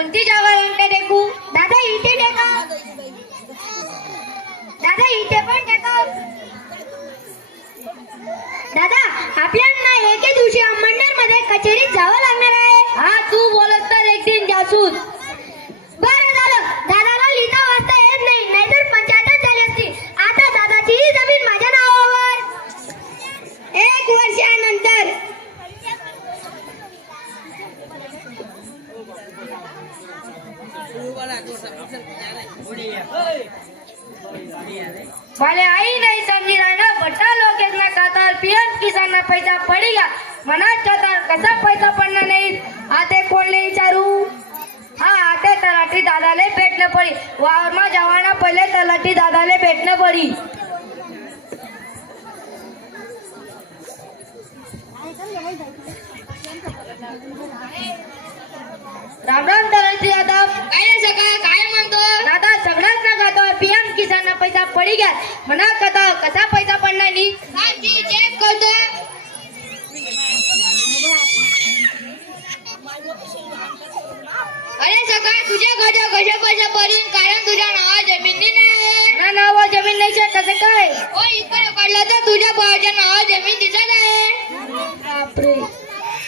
कोणती जागा अंगठे टेकू? दादा इथे टेका. दादा इथे पण टेका. दादा आपल्याला एके दिवशी अंमळनेर मध्ये कचेरीत जावं लागणार आहे. हा तू बोलत तर एक दिन जासूस. बरं झालं दादाला लिहिता वाचता येत नाही, नाहीतर पंचायतच झाली असती. आता दादाची ही जमीन माझ्या नावावर. 1 वर्षानंतर माले आई नहीं समझी रहा ना, बट्टा लोग इतना कतार पीएम किसान ना पैसा पडेगा मना कतार कसा पैसा पडणार नाही. आते कोणले विचारू? हा आते तलाठी दादाले भेटणं पडी. वावरमा जवाना पहिले तलाठी दादाले भेटणं पडी. राम राम तलाठी दादा. काय सगळं काय म्हणतो? दादा सगळ्याच ना खातो पीएम किसान ना पैसा पडी गया मना कथा कसा पैसा पडणार नाही. काय ती चेक करतो? अरे सगळं तुझ्या घरच्या कशा पैसे पडीन, कारण तुझ्या नावावर जमीन नाही. ना नावावर जमीन नाही शे कसं काय? हो इकडे काढलं तर तुझ्या भावाच्या नावावर जमीन दिसत आहे. बापरे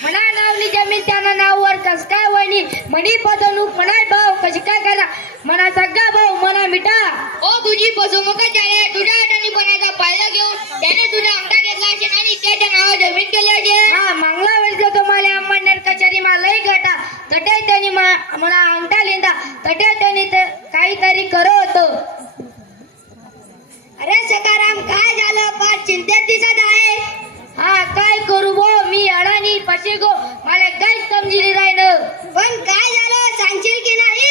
मना नावली जमीन त्यानं नाववर कस काय वहिनी मनी फसवणूक म्हणाय भाऊ कशी काय करा मना सगळा भाऊ मना मिठा. हो तुझी फसवणूकच झाली. तुझ्या हाताने बनायचा फायदा घेऊन त्याने तुझा अंगठा घेतला असेल आणि त्याच्या नावावर जमीन केली असेल. हा मागला वेळी तुम्हाला अंमळनेर कचेरी लई गटा तटे त्यांनी मला अंगठा लिंदा तटे त्यांनी काहीतरी करत होतं. अरे सकाराम काय झालं? फार चिंतेत दिसत आहे. हा काय करू भो मी अडाणी पशी गो मला काहीच समजी राहिलं. पण काय झालं सांगशील की नाही?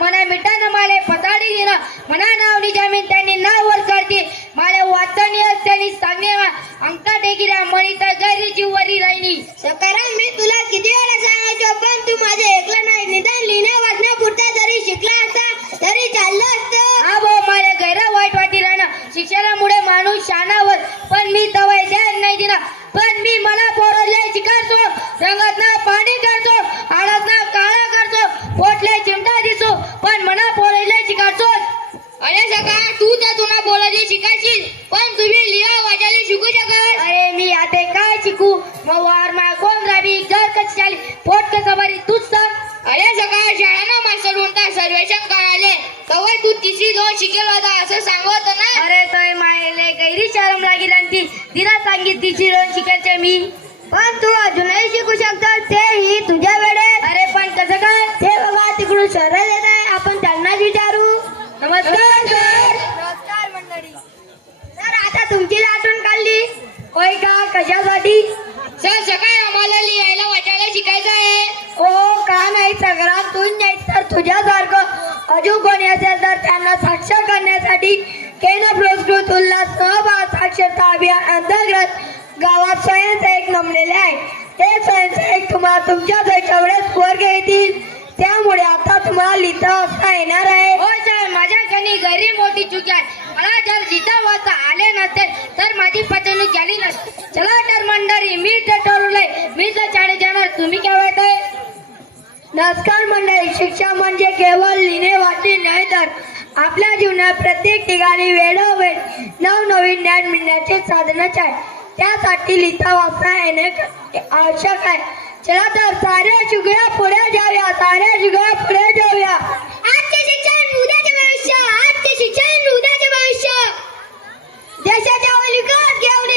मना मिठा न माले पताडी दिना मना नावली जमीन त्यांनी नाववर करते माले वाचनी त्यांनी सांगणे अंगठा टेकिरा मणी तर गैरी जीववरी राहिनी. सकाराम मी तुला किती वेळा सांगायचो पण तू माझे ऐकलं नाही. निदान लिहिण्या वाचण्यापुरता जरी शिकला असता तरी चाललं असतं. हा भाऊ मला गैरा वाईट वाटी राहणं शिक्षणामुळे माणूस शानावर पण मी तवाय ध्यान नाही दिला. पण मी मला पोरले शिकारतो रंगात ना पाणी करतो आडात ना काळा करतो पोटले चिमटा दिसो पण मना पोरले शिकारतो. अरे सकाळ तू तर तुला बोलायला शिकायची पण तुम्ही लिहा वाचायला शिकू शकत. अरे मी आता काय शिकू मग वार मा कोण राबी घर कशी चाली पोट कसं बरी तूच सांग. अरे सकाळ शाळाना मास्तर म्हणता सर्वेक्षण करायले तवय तू तिसरी दोन शिकेल होता असं सांगत ना. अरे तय मायले गैरी शरम लागेल आणि ती तिला सांगितली शिरोन शिकायचे मी. पण तू अजूनही शिकू शकतो तेही तुझ्या वेळेत. अरे पण कसं काय? ते बघा तिकडून सरळ येत आहे आपण त्यांनाच विचारू. नमस्कार सर. नमस्कार मंडळी. सर आता तुमची आठवण काढली होय का कशासाठी? सर सकाळी आम्हाला लिहायला वाचायला शिकायचं आहे. ओ का नाही सगळ्यात तू नाही तर तुझ्यासारखं अजून कोणी असेल तर त्यांना साक्षर करण्यासाठी केंद्र पुरस्कृत उल्हास सहभाग साक्षरता अभियान अंतर्गत गावात स्वयंसेवक नेमलेले आहे. ते स्वयंसेवक तुम्हाला तुमच्या जेवढे वर्ग येतील त्यामुळे आता तुम्हाला लिहिता वाचता येणार आहे. हो सर माझ्याकडे घरी मोठी चूक आहे. मला जर लिहिता वाचता आले नसेल तर माझी फसवणूक झाली नसते. चला तर मंडळी मी तर ठरवलंय मी तर शाळेत जाणार. तुम्ही काय वाटतंय? नमस्कार मंडळी. शिक्षा म्हणजे केवळ लिहिणे वाचणे नाही तर आपल्या जीवनात प्रत्येक ठिकाणी वेळोवेळ नवनवीन ज्ञान मिळण्याचे साधनच आहे. त्यासाठी लिहिता वाचता येणे आवश्यक आहे. चला तर साऱ्या जुगळ्या पुढे जाऊया. साऱ्या जुगळ्या पुढे जाऊया. आजचे शिक्षण उद्याचे भविष्य. आजचे शिक्षण उद्याचे भविष्य. देशाच्या विकास घेऊन